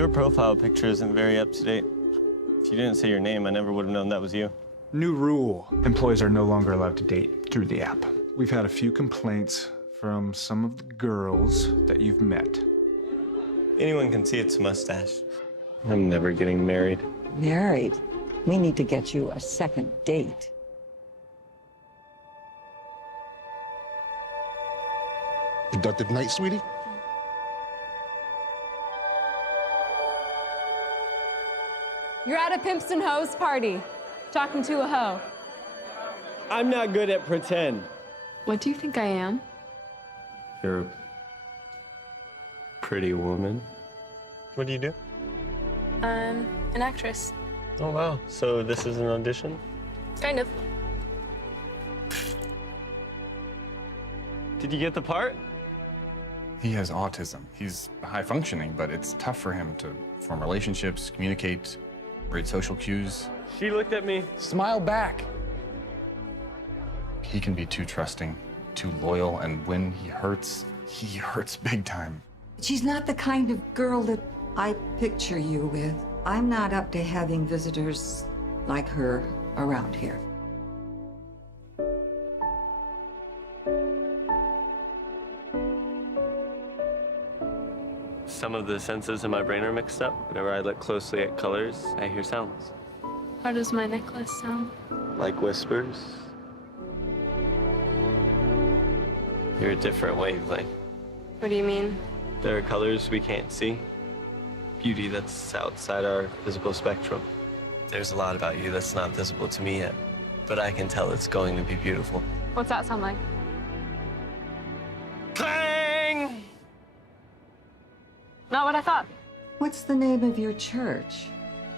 Your profile picture isn't very up to date. If you didn't say your name, I never would have known that was you. New rule. Employees are no longer allowed to date through the app. We've had a few complaints from some of the girls that you've met. Anyone can see it's a mustache. I'm never getting married. Married? We need to get you a second date. Productive night, sweetie? You're at a Pimps and Hoes party, talking to a hoe. I'm not good at pretend. What do you think I am? You're a pretty woman. What do you do? I'm an actress. Oh, wow. So this is an audition? Kind of. Did you get the part? He has autism. He's high functioning, but it's tough for him to form relationships, communicate, read social cues. She looked at me. Smile back. He can be too trusting, too loyal, and when he hurts big time. She's not the kind of girl that I picture you with. I'm not up to having visitors like her around here. Some of the senses in my brain are mixed up. Whenever I look closely at colors, I hear sounds. How does my necklace sound? Like whispers. You're a different wavelength. What do you mean? There are colors we can't see. Beauty that's outside our visible spectrum. There's a lot about you that's not visible to me yet, but I can tell it's going to be beautiful. What's that sound like? Clang! Not what I thought. What's the name of your church?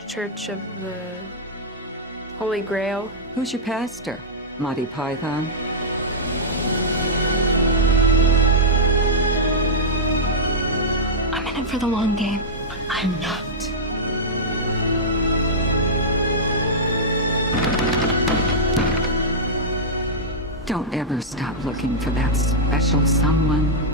Church of the Holy Grail. Who's your pastor? Monty Python? I'm in it for the long game. I'm not. Don't ever stop looking for that special someone.